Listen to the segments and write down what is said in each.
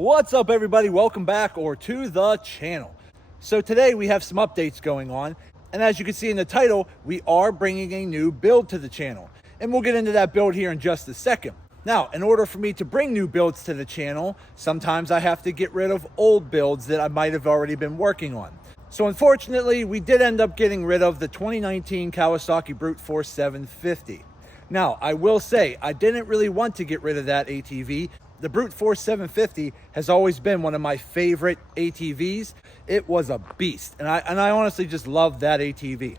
What's up, everybody? Welcome back to the channel. So today we have some updates going on, and as you can see in the title, we are bringing a new build to the channel, and we'll get into that build here in just a second. Now, in order for me to bring new builds to the channel, sometimes I have to get rid of old builds that I might have already been working on. So unfortunately, we did end up getting rid of the 2019 Kawasaki Brute Force 750. Now, I will say, I didn't really want to get rid of that ATV. The Brute Force 750 has always been one of my favorite ATVs. It was a beast, and I honestly just loved that ATV.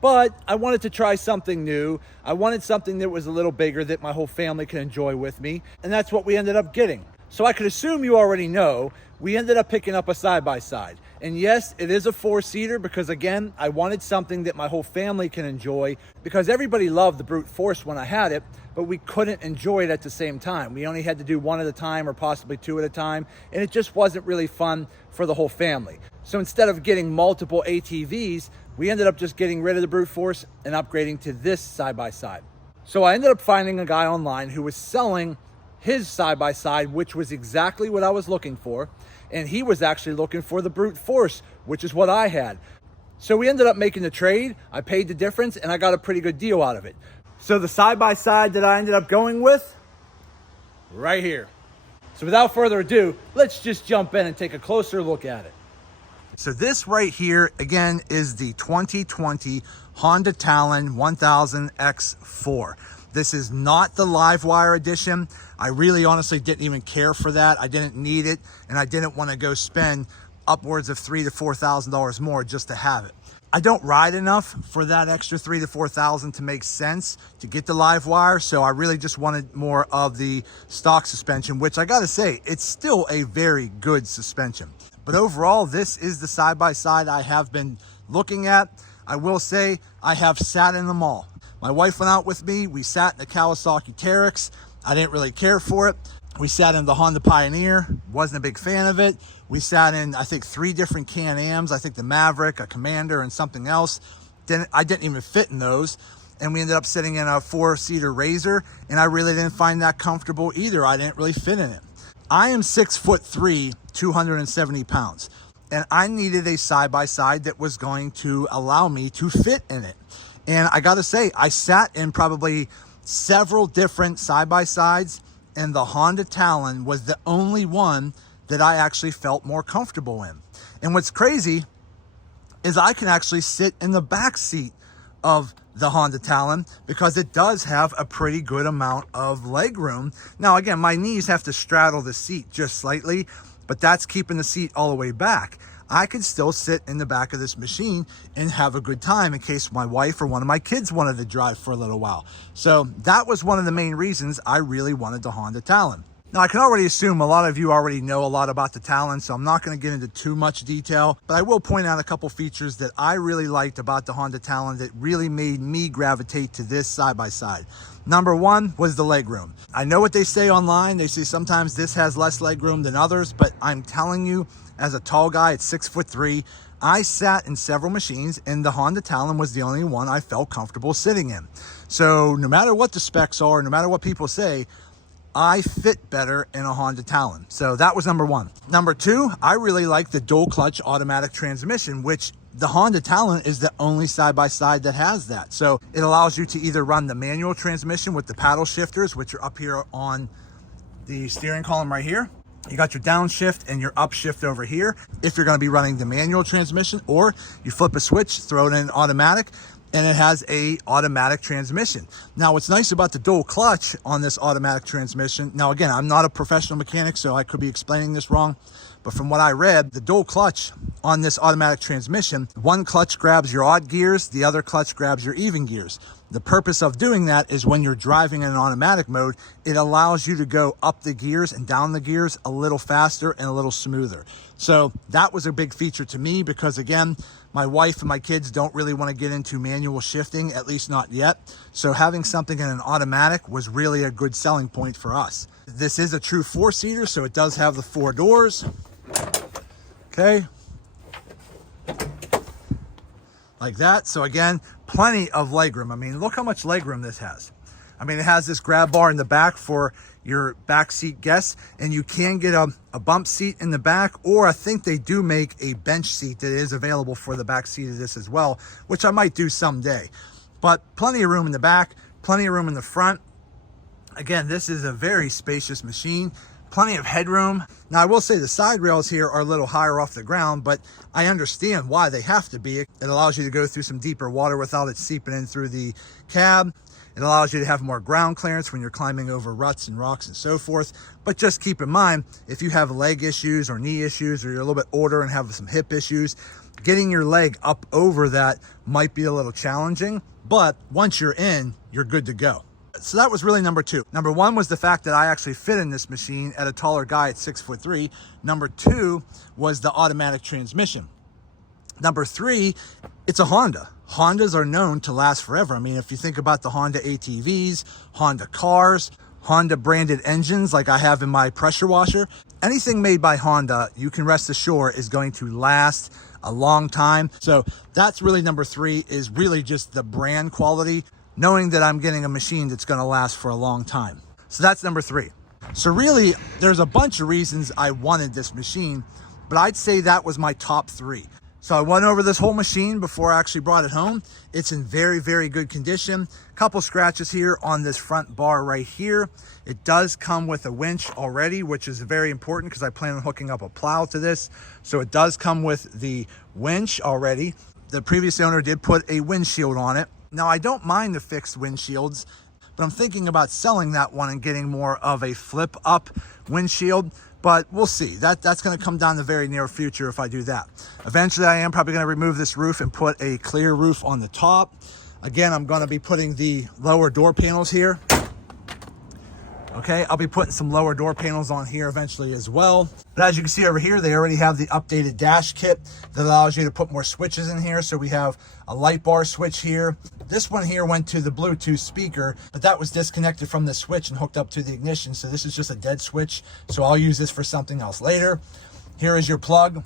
But I wanted to try something new. I wanted something that was a little bigger that my whole family could enjoy with me, and that's what we ended up getting. So I could assume you already know, we ended up picking up a side-by-side. And yes, it is a four-seater because, again, I wanted something that my whole family can enjoy, because everybody loved the Brute Force when I had it, but we couldn't enjoy it at the same time. We only had to do one at a time or possibly two at a time, and it just wasn't really fun for the whole family. So instead of getting multiple ATVs, we ended up just getting rid of the Brute Force and upgrading to this side-by-side. So I ended up finding a guy online who was selling his side-by-side, which was exactly what I was looking for, and he was actually looking for the Brute Force, which is what I had. So we ended up making the trade. I paid the difference, and I got a pretty good deal out of it. So the side-by-side that I ended up going with, right here. So without further ado, let's just jump in and take a closer look at it. So this right here, again, is the 2020 Honda Talon 1000X4. This is not the Livewire edition. I really honestly didn't even care for that. I didn't need it, and I didn't want to go spend upwards of $3,000 to $4,000 more just to have it. I don't ride enough for that extra $3,000 to $4,000 to make sense to get the Livewire, so I really just wanted more of the stock suspension, which I gotta say, it's still a very good suspension. But overall, this is the side-by-side I have been looking at. I will say, I have sat in them all. My wife went out with me. We sat in the Kawasaki Teryx. I didn't really care for it. We sat in the Honda Pioneer. Wasn't a big fan of it. We sat in, I think, 3 different Can-Ams. I think the Maverick, a Commander, and something else. I didn't even fit in those. And we ended up sitting in a 4-seater Razor, and I really didn't find that comfortable either. I didn't really fit in it. I am 6'3", 270 pounds, and I needed a side-by-side that was going to allow me to fit in it. And I gotta say, I sat in probably several different side-by-sides, and the Honda Talon was the only one that I actually felt more comfortable in. And what's crazy is I can actually sit in the back seat of the Honda Talon because it does have a pretty good amount of leg room. Now, again, my knees have to straddle the seat just slightly, but that's keeping the seat all the way back. I could still sit in the back of this machine and have a good time in case my wife or one of my kids wanted to drive for a little while. So that was one of the main reasons I really wanted the Honda Talon. Now, I can already assume a lot of you already know a lot about the Talon, so I'm not going to get into too much detail, but I will point out a couple features that I really liked about the Honda Talon that really made me gravitate to this side-by-side. Number one was the legroom. I know what they say online. They say sometimes this has less legroom than others, but I'm telling you, as a tall guy at 6'3", I sat in several machines, and the Honda Talon was the only one I felt comfortable sitting in. So no matter what the specs are, no matter what people say, I fit better in a Honda Talon. So that was number one. Number two, I really like the dual clutch automatic transmission, which the Honda Talon is the only side-by-side that has that. So it allows you to either run the manual transmission with the paddle shifters, which are up here on the steering column right here. You got your downshift and your upshift over here if you're going to be running the manual transmission, or you flip a switch, throw it in automatic, and it has a automatic transmission. Now, what's nice about the dual clutch on this automatic transmission, now again, I'm not a professional mechanic, so I could be explaining this wrong, but from what I read, the dual clutch on this automatic transmission, one clutch grabs your odd gears, the other clutch grabs your even gears. The purpose of doing that is when you're driving in an automatic mode, it allows you to go up the gears and down the gears a little faster and a little smoother. So that was a big feature to me because, again, my wife and my kids don't really want to get into manual shifting, at least not yet. So having something in an automatic was really a good selling point for us. This is a true 4-seater, so it does have the 4 doors. Okay. Like that. So again, plenty of legroom. I mean, look how much legroom this has. I mean, it has this grab bar in the back for your back seat guests, and you can get a bump seat in the back, or I think they do make a bench seat that is available for the back seat of this as well, which I might do someday. But plenty of room in the back, plenty of room in the front. Again, this is a very spacious machine, plenty of headroom. Now, I will say the side rails here are a little higher off the ground, but I understand why they have to be. It allows you to go through some deeper water without it seeping in through the cab. It allows you to have more ground clearance when you're climbing over ruts and rocks and so forth. But just keep in mind, if you have leg issues or knee issues, or you're a little bit older and have some hip issues, getting your leg up over that might be a little challenging, but once you're in, you're good to go. So that was really number two. Number one was the fact that I actually fit in this machine at a taller guy at 6'3". Number two was the automatic transmission. Number three, it's a Honda. Hondas are known to last forever. I mean, if you think about the Honda ATVs, Honda cars, Honda branded engines like I have in my pressure washer, anything made by Honda, you can rest assured is going to last a long time. So that's really number three, is really just the brand quality, knowing that I'm getting a machine that's going to last for a long time. So that's number three. So really, there's a bunch of reasons I wanted this machine, but I'd say that was my top three. So I went over this whole machine before I actually brought it home. It's in very, very good condition. Couple scratches here on this front bar right here. It does come with a winch already, which is very important because I plan on hooking up a plow to this. So it does come with the winch already. The previous owner did put a windshield on it. Now, I don't mind the fixed windshields, but I'm thinking about selling that one and getting more of a flip up windshield. But we'll see. That's going to come down the very near future if I do that. Eventually, I am probably going to remove this roof and put a clear roof on the top. Again, I'm going to be putting the lower door panels here. Okay, I'll be putting some lower door panels on here eventually as well. But as you can see over here, they already have the updated dash kit that allows you to put more switches in here. So we have a light bar switch here. This one here went to the Bluetooth speaker, but that was disconnected from the switch and hooked up to the ignition. So this is just a dead switch. So I'll use this for something else later. Here is your plug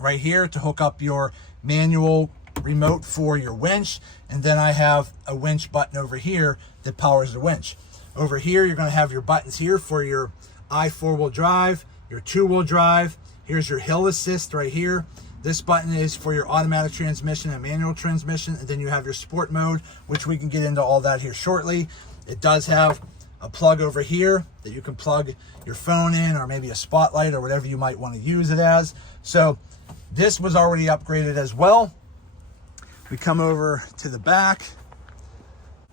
right here to hook up your manual remote for your winch. And then I have a winch button over here that powers the winch. Over here, you're going to have your buttons here for your four-wheel drive, your two-wheel drive. Here's your hill assist right here. This button is for your automatic transmission and manual transmission. And then you have your sport mode, which we can get into all that here shortly. It does have a plug over here that you can plug your phone in, or maybe a spotlight or whatever you might want to use it as. So this was already upgraded as well. We come over to the back.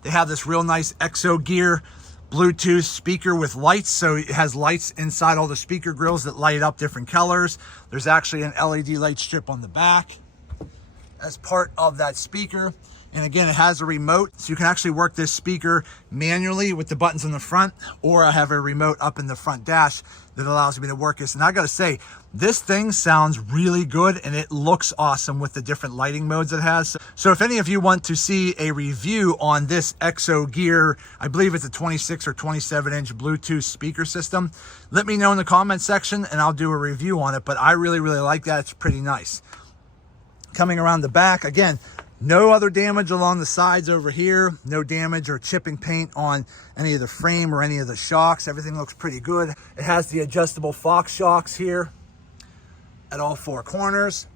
They have this real nice Exo Gear Bluetooth speaker with lights. So it has lights inside all the speaker grills that light up different colors. There's actually an LED light strip on the back as part of that speaker. And again, it has a remote, so you can actually work this speaker manually with the buttons on the front, or I have a remote up in the front dash that allows me to work this. And I gotta say, this thing sounds really good and it looks awesome with the different lighting modes it has. So if any of you want to see a review on this Exo Gear, I believe it's a 26 or 27 inch Bluetooth speaker system, let me know in the comment section and I'll do a review on it. But I really, really like that. It's pretty nice. Coming around the back, again, no other damage along the sides over here. No damage or chipping paint on any of the frame or any of the shocks. Everything looks pretty good. It has the adjustable Fox shocks here at all four corners.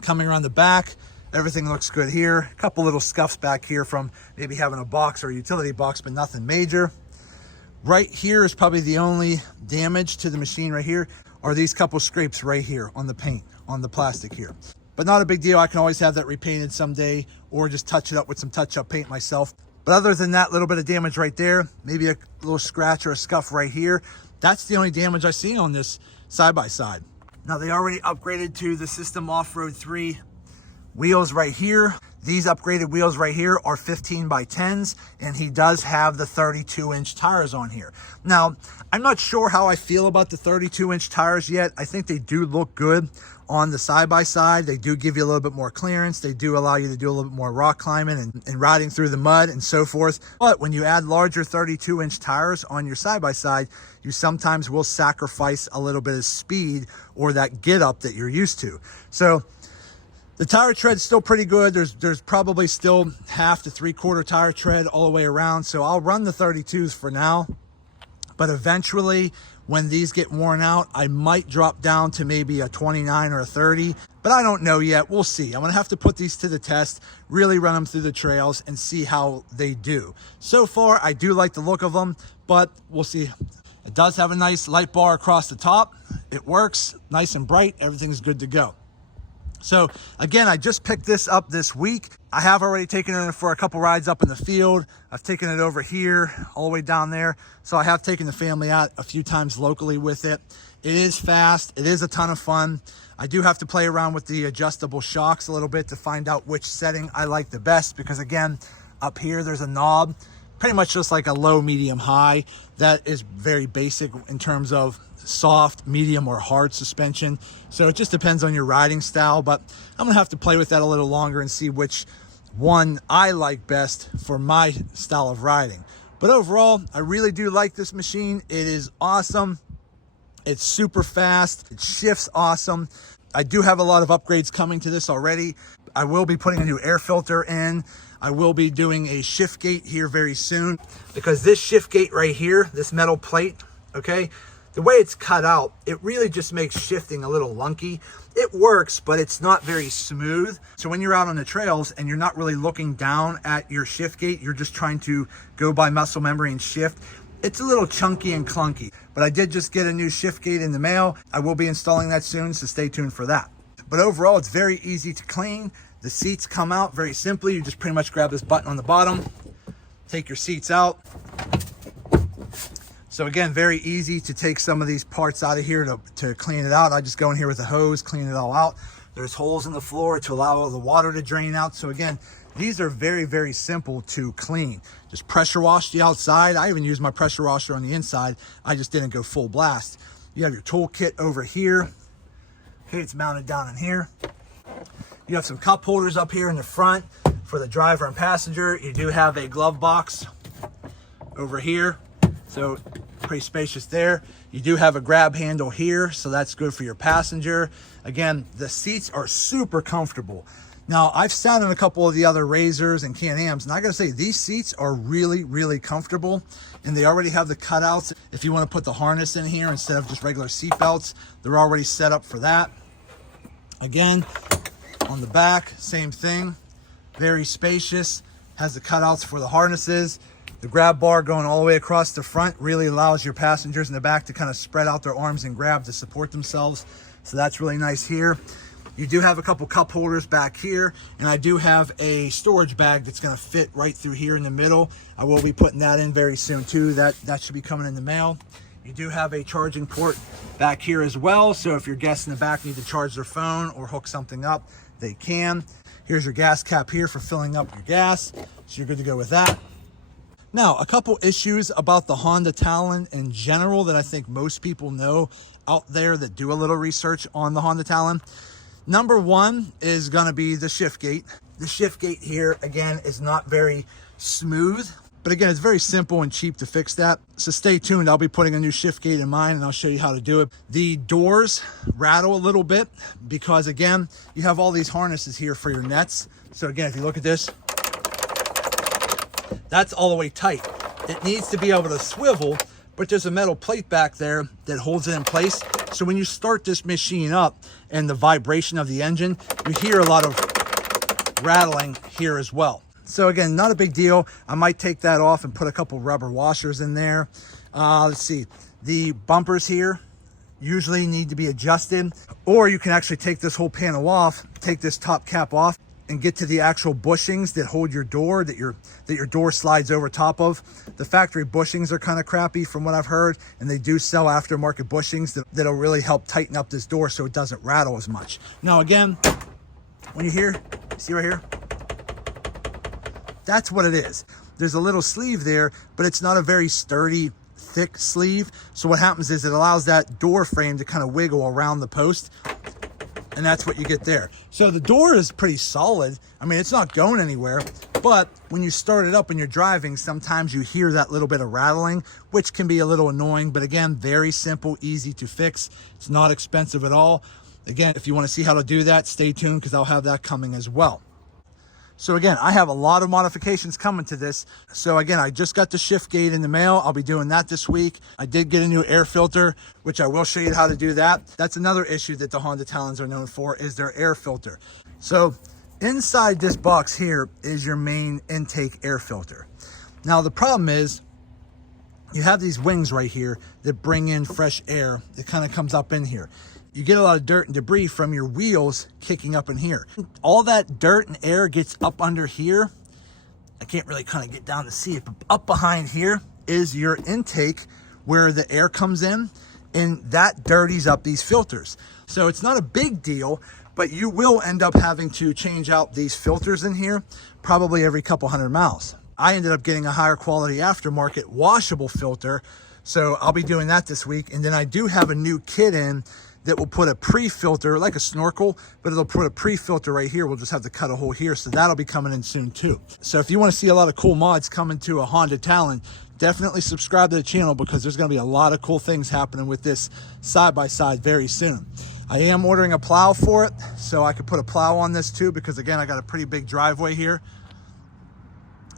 Coming around the back, everything looks good here. A couple little scuffs back here from maybe having a box or a utility box, but nothing major. Right here is probably the only damage to the machine right here, are these couple scrapes right here on the paint, on the plastic here. But not a big deal. I can always have that repainted someday, or just touch it up with some touch-up paint myself. But other than that little bit of damage right there, maybe a little scratch or a scuff right here, that's the only damage I see on this side-by-side. Now, they already upgraded to the System Off-Road 3 wheels right here. These upgraded wheels right here are 15x10s, and he does have the 32-inch tires on here. Now, I'm not sure how I feel about the 32-inch tires yet. I think they do look good on the side-by-side. They do give you a little bit more clearance. They do allow you to do a little bit more rock climbing and riding through the mud and so forth. But when you add larger 32-inch tires on your side-by-side, you sometimes will sacrifice a little bit of speed or that get up that you're used to. So The tire tread's still pretty good. There's probably still half to 3/4 tire tread all the way around. So I'll run the 32s for now. But eventually, when these get worn out, I might drop down to maybe a 29 or a 30. But I don't know yet. We'll see. I'm going to have to put these to the test, really run them through the trails and see how they do. So far, I do like the look of them, but we'll see. It does have a nice light bar across the top. It works nice and bright. Everything's good to go. So again, I just picked this up this week. I have already taken it for a couple rides up in the field. I've taken it over here, all the way down there. So I have taken the family out a few times locally with it. It is fast. It is a ton of fun. I do have to play around with the adjustable shocks a little bit to find out which setting I like the best, because again, up here, there's a knob, pretty much just like a low, medium, high. That is very basic in terms of soft, medium, or hard suspension. So it just depends on your riding style, but I'm gonna have to play with that a little longer and see which one I like best for my style of riding. But overall, I really do like this machine. It is awesome. It's super fast. It shifts awesome. I do have a lot of upgrades coming to this already. I will be putting a new air filter in. I will be doing a shift gate here very soon, because this shift gate right here, this metal plate, okay, the way it's cut out, it really just makes shifting a little lunky. It works, but it's not very smooth. So when you're out on the trails and you're not really looking down at your shift gate, you're just trying to go by muscle memory and shift, it's a little chunky and clunky. But I did just get a new shift gate in the mail. I will be installing that soon, so stay tuned for that. But overall, it's very easy to clean. The seats come out very simply. You just pretty much grab this button on the bottom, take your seats out. So again, very easy to take some of these parts out of here to clean it out. I just go in here with a hose, clean it all out. There's holes in the floor to allow all the water to drain out. So again, these are very, very simple to clean. Just pressure wash the outside. I even use my pressure washer on the inside. I just didn't go full blast. You have your tool kit over here. Okay, it's mounted down in here. You have some cup holders up here in the front for the driver and passenger. You do have a glove box over here. So pretty spacious there. You do have a grab handle here, so that's good for your passenger. Again, the seats are super comfortable. Now, I've sat in a couple of the other Razors and Can-Ams, and I gotta say, these seats are really, really comfortable, and they already have the cutouts. If you wanna put the harness in here instead of just regular seat belts, they're already set up for that. Again, on the back, same thing, very spacious, has the cutouts for the harnesses. The grab bar going all the way across the front really allows your passengers in the back to kind of spread out their arms and grab to support themselves. So that's really nice here. You do have a couple cup holders back here, and I do have a storage bag that's going to fit right through here in the middle. I will be putting that in very soon too. That should be coming in the mail. You do have a charging port back here as well, so if your guests in the back need to charge their phone or hook something up, they can. Here's your gas cap here for filling up your gas, so you're good to go with that. Now, a couple issues about the Honda Talon in general that I think most people know out there that do a little research on the Honda Talon. Number one is going to be the shift gate. The shift gate here, again, is not very smooth, but again, it's very simple and cheap to fix that. So stay tuned. I'll be putting a new shift gate in mine, and I'll show you how to do it. The doors rattle a little bit because, again, you have all these harnesses here for your nets. So again, if you look at this, that's all the way tight. It needs to be able to swivel, but there's a metal plate back there that holds it in place. So when you start this machine up and the vibration of the engine, you hear a lot of rattling here as well. So again, not a big deal. I might take that off and put a couple rubber washers in there. Let's see, the bumpers here usually need to be adjusted, or you can actually take this whole panel off, take this top cap off, and get to the actual bushings that hold your door, that your door slides over top of. The factory bushings are kind of crappy from what I've heard, and they do sell aftermarket bushings that'll really help tighten up this door so it doesn't rattle as much. Now again, when you hear, see right here? That's what it is. There's a little sleeve there, but it's not a very sturdy, thick sleeve. So what happens is it allows that door frame to kind of wiggle around the post, and that's what you get there. So the door is pretty solid. I mean, it's not going anywhere, but when you start it up and you're driving, sometimes you hear that little bit of rattling, which can be a little annoying, but again, very simple, easy to fix. It's not expensive at all. Again, if you want to see how to do that, stay tuned because I'll have that coming as well. So again, I have a lot of modifications coming to this. So again, I just got the shift gate in the mail. I'll be doing that this week. I did get a new air filter, which I will show you how to do that. That's another issue that the Honda Talons are known for, is their air filter. So inside this box here is your main intake air filter. Now the problem is you have these wings right here that bring in fresh air. It kind of comes up in here. You get a lot of dirt and debris from your wheels kicking up in here. All that dirt and air gets up under here. I can't really kind of get down to see it, but up behind here is your intake where the air comes in, and that dirties up these filters. So it's not a big deal, but you will end up having to change out these filters in here probably every couple hundred miles. I ended up getting a higher quality aftermarket washable filter, so I'll be doing that this week. And then I do have a new kit in that will put a pre-filter, like a snorkel, but it'll put a pre-filter right here. We'll just have to cut a hole here, so that'll be coming in soon too. So if you want to see a lot of cool mods coming to a Honda Talon, definitely subscribe to the channel because there's going to be a lot of cool things happening with this side-by-side very soon. I am ordering a plow for it, so I could put a plow on this too, because again, I got a pretty big driveway here.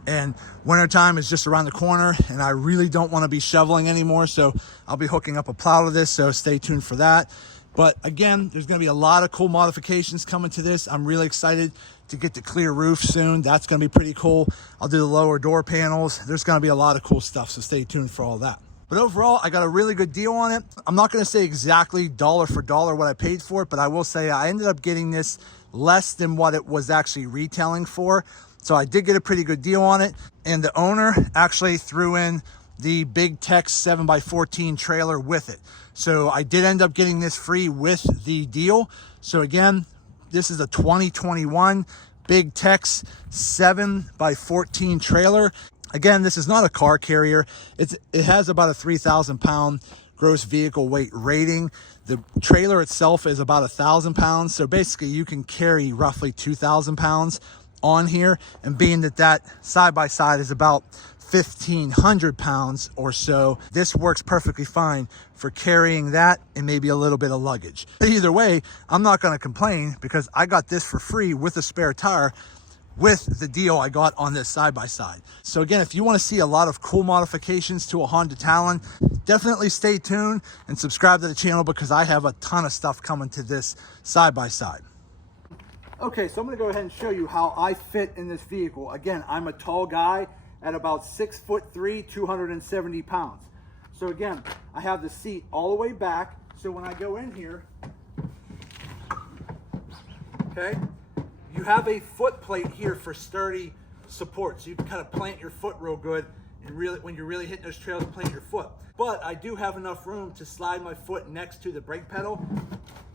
And wintertime is just around the corner, and I really don't want to be shoveling anymore, so I'll be hooking up a plow to this, so stay tuned for that. But again, there's going to be a lot of cool modifications coming to this. I'm really excited to get the clear roof soon. That's going to be pretty cool. I'll do the lower door panels. There's going to be a lot of cool stuff, so stay tuned for all that. But overall, I got a really good deal on it. I'm not going to say exactly dollar for dollar what I paid for it, but I will say I ended up getting this less than what it was actually retailing for. So I did get a pretty good deal on it. And the owner actually threw in the Big Tex 7x14 trailer with it. So I did end up getting this free with the deal. So again, this is a 2021 Big Tex 7x14 trailer. Again, this is not a car carrier. It has about a 3,000 pound gross vehicle weight rating. The trailer itself is about 1,000 pounds. So basically you can carry roughly 2,000 pounds on here. And being that that side-by-side is about 1,500 pounds or so, this works perfectly fine for carrying that and maybe a little bit of luggage. Either way, I'm not going to complain because I got this for free with a spare tire with the deal I got on this side-by-side. So again, if you want to see a lot of cool modifications to a Honda Talon, definitely stay tuned and subscribe to the channel because I have a ton of stuff coming to this side-by-side. Okay, so I'm going to go ahead and show you how I fit in this vehicle. Again, I'm a tall guy at about 6'3", 270 pounds. So again, I have the seat all the way back. So when I go in here, okay, you have a foot plate here for sturdy support. So you can kind of plant your foot real good and really, when you're really hitting those trails, plant your foot. But I do have enough room to slide my foot next to the brake pedal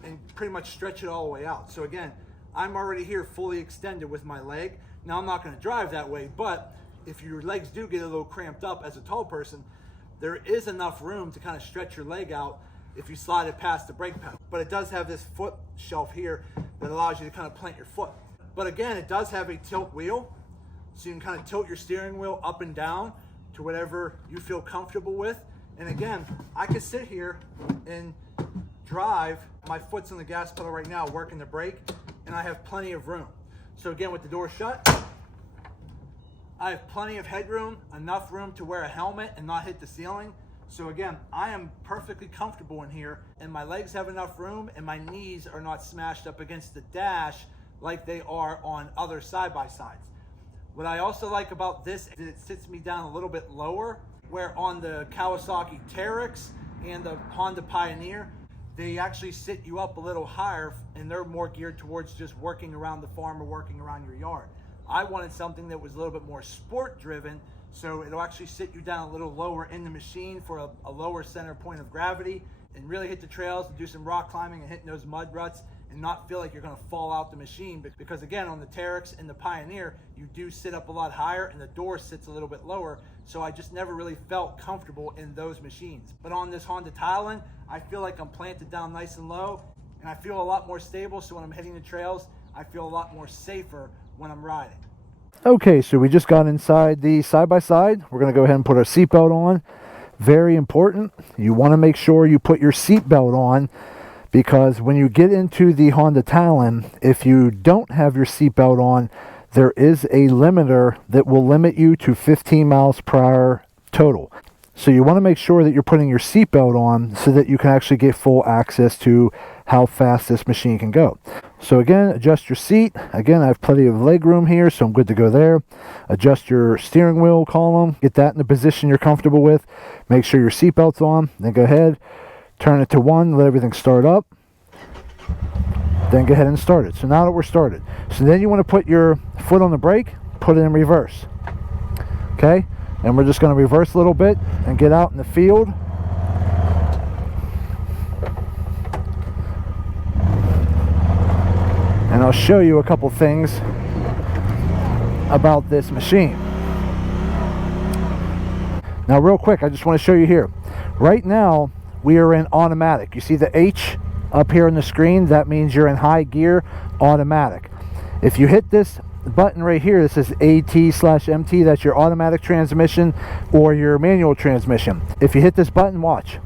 and pretty much stretch it all the way out. So again, I'm already here fully extended with my leg. Now I'm not going to drive that way, but if your legs do get a little cramped up as a tall person, there is enough room to kind of stretch your leg out if you slide it past the brake pedal. But it does have this foot shelf here that allows you to kind of plant your foot. But again, it does have a tilt wheel, so you can kind of tilt your steering wheel up and down to whatever you feel comfortable with. And again, I can sit here and drive. My foot's on the gas pedal right now, working the brake, and I have plenty of room. So again, with the door shut, I have plenty of headroom, enough room to wear a helmet and not hit the ceiling. So again, I am perfectly comfortable in here, and my legs have enough room and my knees are not smashed up against the dash like they are on other side-by-sides. What I also like about this is it sits me down a little bit lower, where on the Kawasaki Teryx and the Honda Pioneer, they actually sit you up a little higher, and they're more geared towards just working around the farm or working around your yard. I wanted something that was a little bit more sport driven, so it'll actually sit you down a little lower in the machine for a lower center point of gravity and really hit the trails and do some rock climbing and hitting those mud ruts and not feel like you're going to fall out the machine. Because again, on the Teryx and the Pioneer, you do sit up a lot higher and the door sits a little bit lower, so I just never really felt comfortable in those machines. But on this Honda Talon, I feel like I'm planted down nice and low, and I feel a lot more stable, so when I'm hitting the trails, I feel a lot more safer when I'm riding. Okay, so we just got inside the side-by-side. We're going to go ahead and put our seatbelt on. Very important. You want to make sure you put your seatbelt on, because when you get into the Honda Talon, if you don't have your seatbelt on, there is a limiter that will limit you to 15 miles per hour total. So you want to make sure that you're putting your seatbelt on so that you can actually get full access to how fast this machine can go. So again, adjust your seat. Again, I have plenty of leg room here, so I'm good to go there. Adjust your steering wheel column. Get that in the position you're comfortable with. Make sure your seatbelt's on. Then go ahead, turn it to 1, let everything start up. Then go ahead and start it. So now that we're started. So then you want to put your foot on the brake, put it in reverse. Okay? And we're just going to reverse a little bit and get out in the field. And I'll show you a couple things about this machine. Now real quick, I just want to show you here. Right now, we are in automatic. You see the H up here on the screen? That means you're in high gear, automatic. If you hit this button right here, this is AT/MT, that's your automatic transmission or your manual transmission. If you hit this button, watch.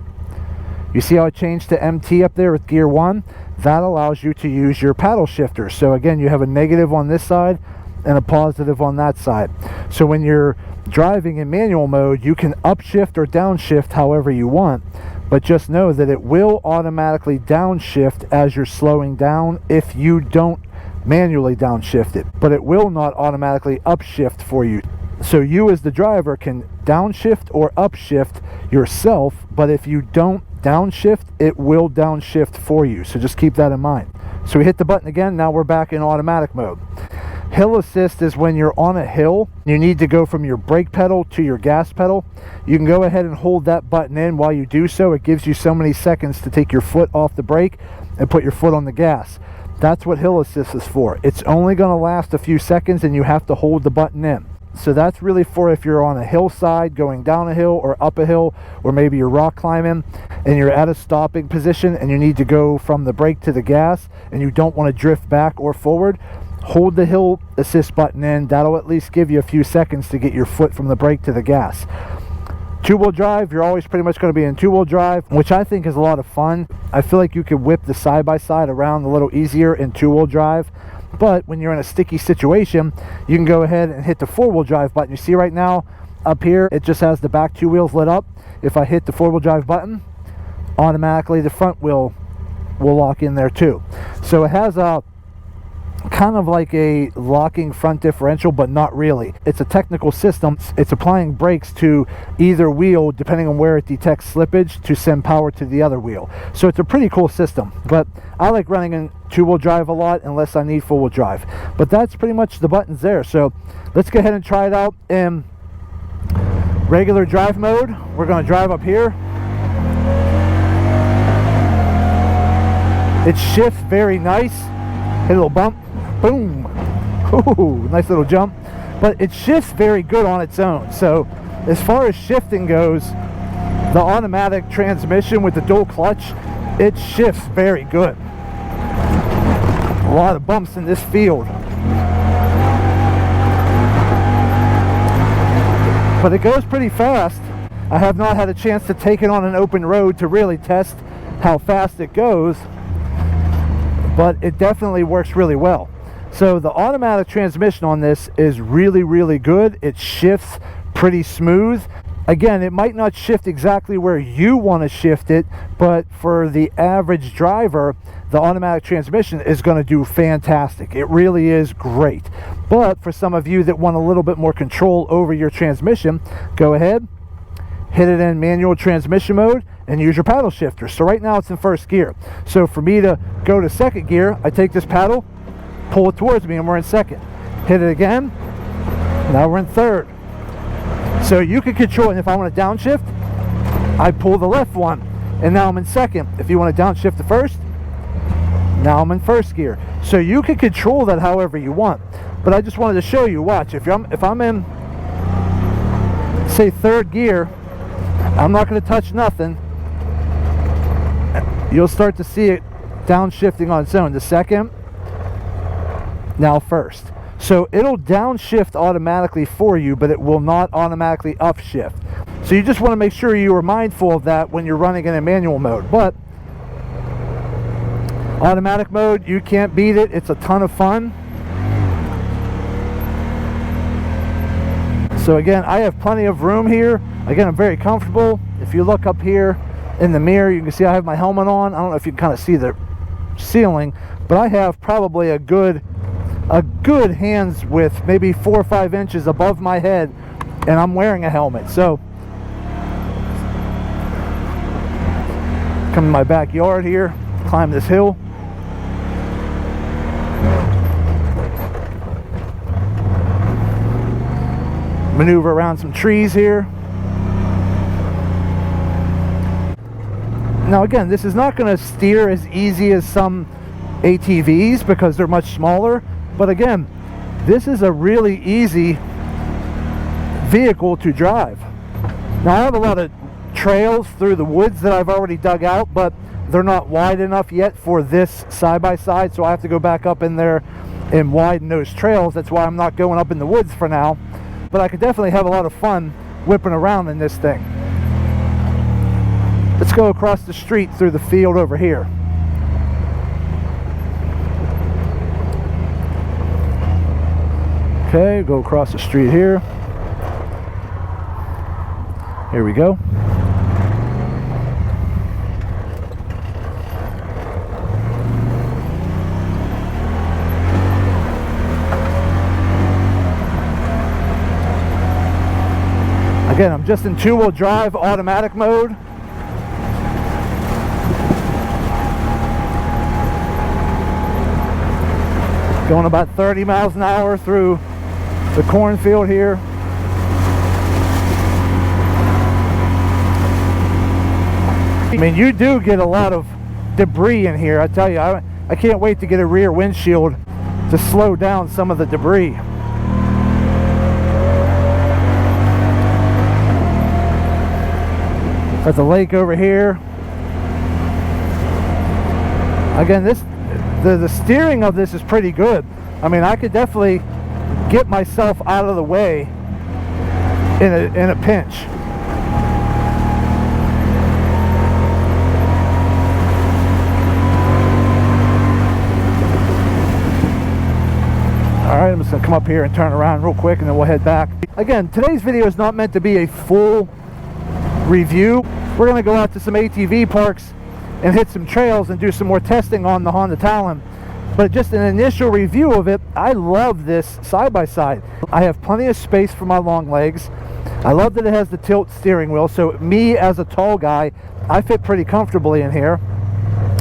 You see how it changed to MT up there with gear 1? That allows you to use your paddle shifter. So again, you have a negative on this side and a positive on that side. So when you're driving in manual mode, you can upshift or downshift however you want, but just know that it will automatically downshift as you're slowing down if you don't manually downshift it, but it will not automatically upshift for you. So you as the driver can downshift or upshift yourself, but if you don't downshift, it will downshift for you. So just keep that in mind. So we hit the button again. Now we're back in automatic mode. Hill assist is when you're on a hill, you need to go from your brake pedal to your gas pedal. You can go ahead and hold that button in while you do so. It gives you so many seconds to take your foot off the brake and put your foot on the gas. That's what hill assist is for. It's only going to last a few seconds and you have to hold the button in. So that's really for if you're on a hillside going down a hill or up a hill, or maybe you're rock climbing and you're at a stopping position and you need to go from the brake to the gas and you don't want to drift back or forward. Hold the hill assist button in. That'll at least give you a few seconds to get your foot from the brake to the gas. Two-wheel drive, you're always pretty much going to be in two-wheel drive, which I think is a lot of fun. I feel like you could whip the side-by-side around a little easier in two-wheel drive. But when you're in a sticky situation, you can go ahead and hit the four-wheel drive button. You see right now up here, it just has the back two wheels lit up. If I hit the four-wheel drive button, automatically the front wheel will lock in there too. So it has a kind of like a locking front differential, but not really. It's a technical system. It's applying brakes to either wheel depending on where it detects slippage to send power to the other wheel. So it's a pretty cool system, but I like running in two-wheel drive a lot unless I need four-wheel drive. But that's pretty much the buttons there. So let's go ahead and try it out in regular drive mode. We're going to drive up here. It shifts very nice. Hit a little bump. Boom. Ooh, nice little jump. But it shifts very good on its own. So as far as shifting goes, the automatic transmission with the dual clutch, it shifts very good. A lot of bumps in this field. But it goes pretty fast. I have not had a chance to take it on an open road to really test how fast it goes, but it definitely works really well. So the automatic transmission on this is really, really good. It shifts pretty smooth. Again, it might not shift exactly where you want to shift it, but for the average driver, the automatic transmission is going to do fantastic. It really is great. But for some of you that want a little bit more control over your transmission, go ahead, hit it in manual transmission mode, and use your paddle shifter. So right now it's in first gear. So for me to go to second gear, I take this paddle, pull it towards me, and we're in second. Hit it again. Now we're in third. So you can control it. And if I want to downshift, I pull the left one, and now I'm in second. If you want to downshift the first, now I'm in first gear. So you can control that however you want. But I just wanted to show you. Watch, if I'm in, say, third gear, I'm not going to touch nothing. You'll start to see it downshifting on its own. The second, now first. So it'll downshift automatically for you, but it will not automatically upshift. So you just want to make sure you are mindful of that when you're running in a manual mode. But Automatic mode, you can't beat it. It's a ton of fun. So again, I have plenty of room here. Again, I'm very comfortable. If you look up here in the mirror, you can see I have my helmet on. I don't know if you can kind of see the ceiling, but I have probably a good hands width, maybe 4 or 5 inches above my head, and I'm wearing a helmet. So come in my backyard here, climb this hill. Maneuver around some trees here. Now again, this is not going to steer as easy as some ATVs because they're much smaller, but again, this is a really easy vehicle to drive. Now I have a lot of trails through the woods that I've already dug out, but they're not wide enough yet for this side-by-side, so I have to go back up in there and widen those trails. That's why I'm not going up in the woods for now, but I could definitely have a lot of fun whipping around in this thing. Let's go across the street through the field over here. Okay, go across the street here. Here we go. Again, I'm just in 2-wheel drive automatic mode. Going about 30 miles an hour through the cornfield here. I mean, you do get a lot of debris in here. I tell you, I can't wait to get a rear windshield to slow down some of the debris. Got the lake over here. Again, the steering of this is pretty good. I mean, I could definitely get myself out of the way in a pinch. Alright, I'm just going to come up here and turn around real quick and then we'll head back. Again, today's video is not meant to be a full review. We're going to go out to some ATV parks and hit some trails and do some more testing on the Honda Talon. But just an initial review of it, I love this side-by-side. I have plenty of space for my long legs. I love that it has the tilt steering wheel, so me as a tall guy, I fit pretty comfortably in here.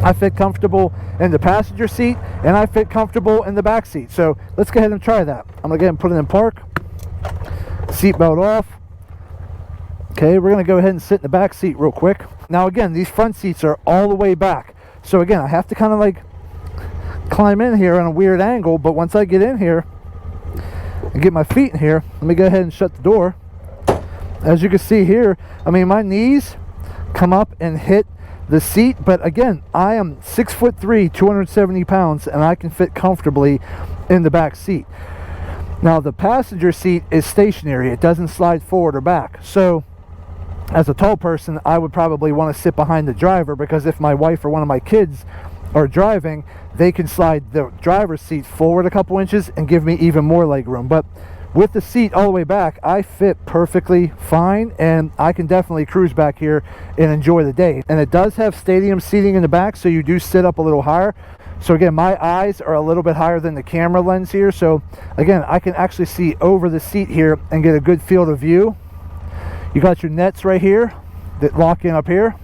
I fit comfortable in the passenger seat, and I fit comfortable in the back seat. So let's go ahead and try that. I'm going to go ahead and put it in park. Seatbelt off. Okay, we're going to go ahead and sit in the back seat real quick. Now again, these front seats are all the way back. So again, I have to kind of like climb in here on a weird angle, but once I get in here and get my feet in here, let me go ahead and shut the door. As you can see here, I mean, my knees come up and hit the seat, but again, I am 6'3", 270 pounds, and I can fit comfortably in the back seat. Now the passenger seat is stationary. It doesn't slide forward or back. So as a tall person, I would probably want to sit behind the driver, because if my wife or one of my kids are driving, they can slide the driver's seat forward a couple inches and give me even more leg room. But with the seat all the way back, I fit perfectly fine, and I can definitely cruise back here and enjoy the day. And it does have stadium seating in the back, so you do sit up a little higher. So again, my eyes are a little bit higher than the camera lens here, so again, I can actually see over the seat here and get a good field of view. You got your nets right here that lock in up here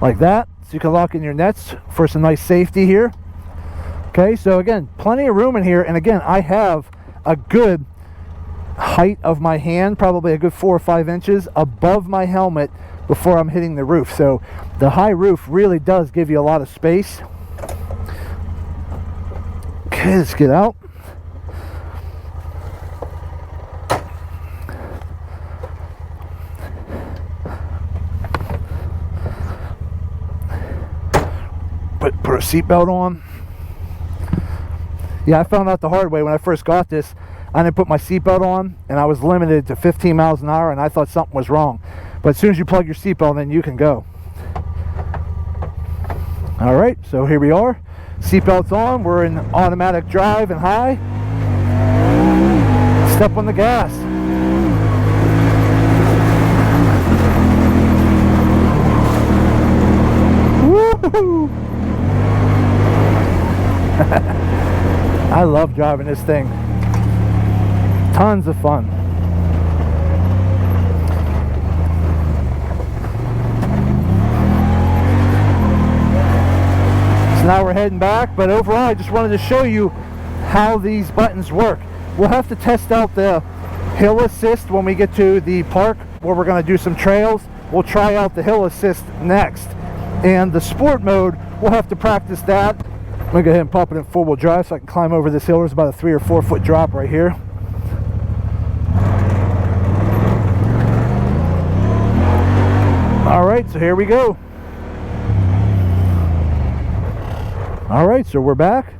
like that, so you can lock in your nets for some nice safety here. Okay, so again, plenty of room in here, and again, I have a good height of my hand, probably a good 4 or 5 inches above my helmet before I'm hitting the roof. So the high roof really does give you a lot of space. Okay, let's get out. Put a seatbelt on. Yeah, I found out the hard way when I first got this. I didn't put my seatbelt on, and I was limited to 15 miles an hour, and I thought something was wrong. But as soon as you plug your seatbelt in, you can go. All right, so here we are. Seatbelts on. We're in automatic drive and high. Step on the gas. Woo-hoo! I love driving this thing. Tons of fun. So now we're heading back, but overall I just wanted to show you how these buttons work. We'll have to test out the hill assist when we get to the park where we're going to do some trails. We'll try out the hill assist next. And the sport mode, we'll have to practice that. I'm going to go ahead and pop it in four-wheel drive so I can climb over this hill. There's about a 3 or 4 foot drop right here. All right, so here we go. All right, so we're back.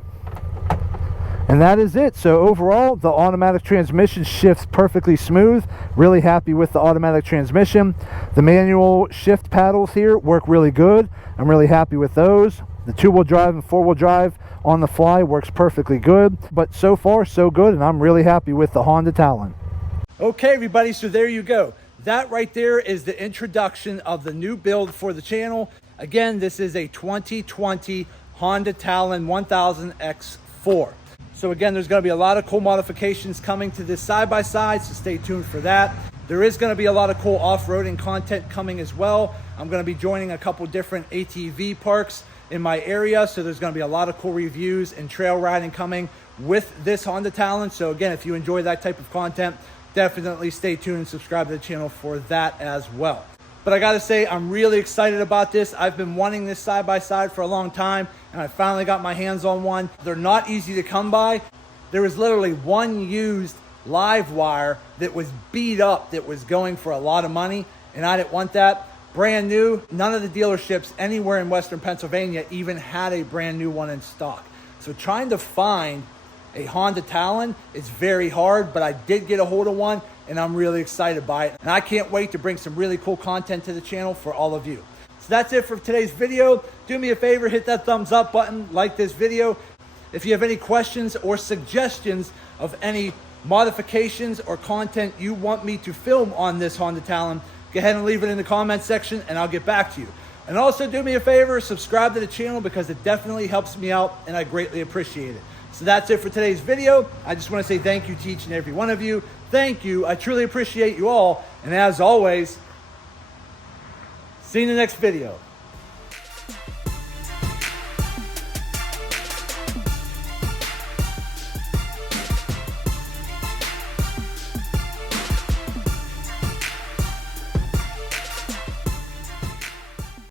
And that is it. So overall, the automatic transmission shifts perfectly smooth. Really happy with the automatic transmission. The manual shift paddles here work really good. I'm really happy with those. The 2-wheel drive and 4-wheel drive on the fly works perfectly good. But so far, so good, and I'm really happy with the Honda Talon. Okay, everybody, so there you go. That right there is the introduction of the new build for the channel. Again, this is a 2020 Honda Talon 1000X4. So again, there's going to be a lot of cool modifications coming to this side-by-side, so stay tuned for that. There is going to be a lot of cool off-roading content coming as well. I'm going to be joining a couple different ATV parks in my area, so there's going to be a lot of cool reviews and trail riding coming with this Honda Talon. So again, if you enjoy that type of content, definitely stay tuned and subscribe to the channel for that as well. But I gotta say, I'm really excited about this. I've been wanting this side-by-side for a long time, and I finally got my hands on one. They're not easy to come by. There was literally one used live wire that was beat up that was going for a lot of money, and I didn't want that. Brand new. None of the dealerships anywhere in Western Pennsylvania even had a brand new one in stock. So trying to find a Honda Talon is very hard, but I did get a hold of one, and I'm really excited by it. And I can't wait to bring some really cool content to the channel for all of you. So that's it for today's video. Do me a favor, hit that thumbs up button, like this video. If you have any questions or suggestions of any modifications or content you want me to film on this Honda Talon, go ahead and leave it in the comment section and I'll get back to you. And also do me a favor, subscribe to the channel because it definitely helps me out and I greatly appreciate it. So that's it for today's video. I just want to say thank you to each and every one of you. Thank you. I truly appreciate you all. And as always, see you in the next video.